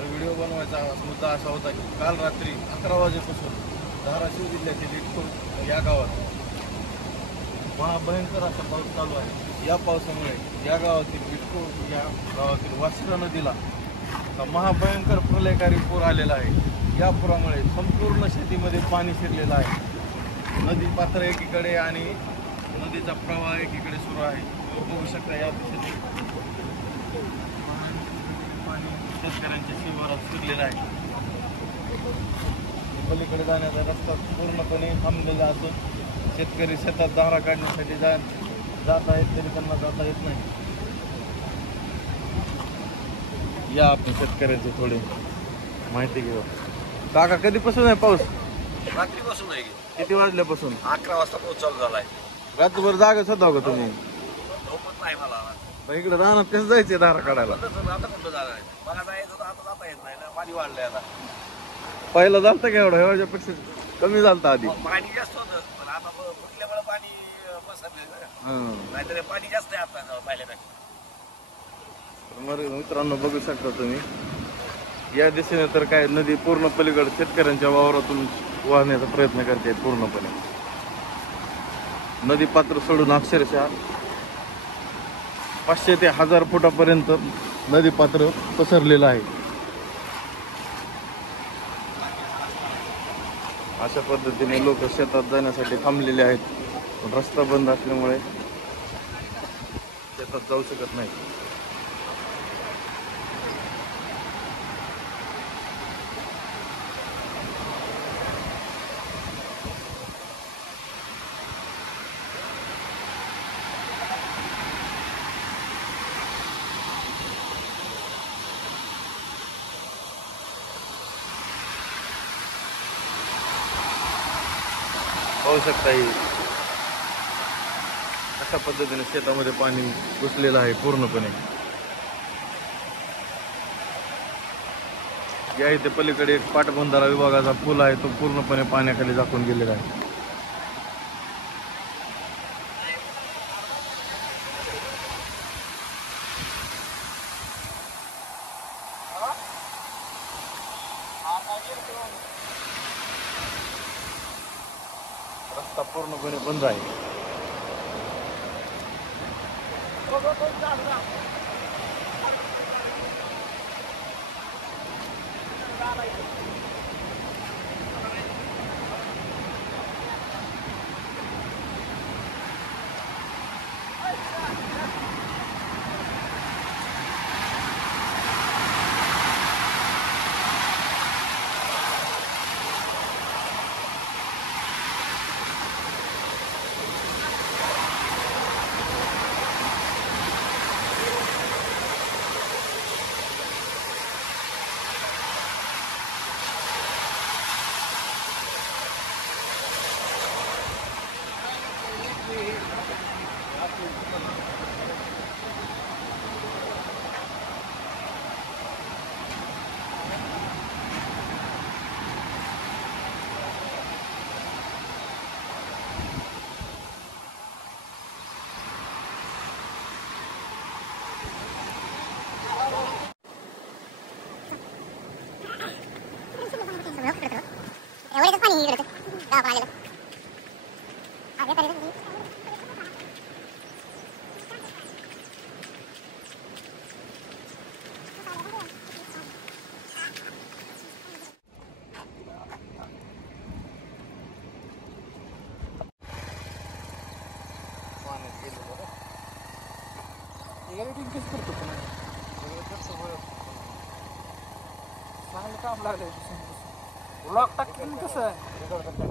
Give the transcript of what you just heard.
तर व्हिडिओ बनवायचा मुद्दा असा होता की काल रात्री 11 वाजेपासून धाराशिव जिल्ह्यातील इटकोट या गावात महाभयंकर असा पाऊस चालू आहे। या पावसामुळे या गावातील इटकोट या गावातील वासरा नदीला महाभयंकर प्रलयकारी पूर आलेला आहे। या पुरामुळे संपूर्ण शेतीमध्ये पाणी शिरलेलं आहे। नदी पात्र एकीकडे आणि नदीचा प्रवाह एकीकडे सुरू आहे। बघू शकता या दिशेने पाणी शेतकऱ्यांच्या शिवारात शिरलेलं आहे। पलीकडे जाण्याचा रस्ता पूर्णपणे थांबलेला असून शेतकरी शेतात धारा काढण्यासाठी जात आहेत तरी त्यांना जाता येत नाही। या आपण शेतकऱ्यांची थोडी माहिती घेऊ। काका कधीपासून आहे पाऊस? रात्रीपासून आहे। किती वाजल्यापासून? 11 वाजता पाऊस चालू झालाय। रात्रभर जागच होता का तुम्ही? झोपत नाही मला। इकडे रानात कसं जायचे धारा काढायला? आता कुठं जाणार आहे? मला जायचं तर आता जाता येत नाही ना, पाणी वाढलंय आता। पहिला झालता का एवढा? ह्याच्यापेक्षा कमी झालता आधी? पाणी जास्त होतं पण आता फुटल्यामुळे पाणी पसरलं, नाहीतर पाणी जास्त आहे आता पहिल्यापेक्षा। मित्रांनो बघू शकता तुम्ही या दिशेने तर काय नदी पूर्ण पलीकडे शेतकऱ्यांच्या वावरातून वाहण्याचा प्रयत्न करते पूर्णपणे। नदी पात्र सोडून अक्षरशः 500 ते 1000 फुटापर्यंत नदी पात्र पसरलेलं आहे। अशा पद्धतीने लोक शेतात जाण्यासाठी थांबलेले आहेत। रस्ता बंद असल्यामुळे शेतात जाऊ शकत नाही। पाहू शकता अशा पद्धतीने शेतामध्ये पाणी घुसलेलं आहे पूर्णपणे। या इथे पलीकडे एक पाटबंधारा विभागाचा पूल आहे, तो पूर्णपणे पाण्याखाली झाकून गेलेला आहे। रस्ता पूर्णपणे बंद आहे। चांगलं काम लागलंय। ब्लॉक टाकून कसं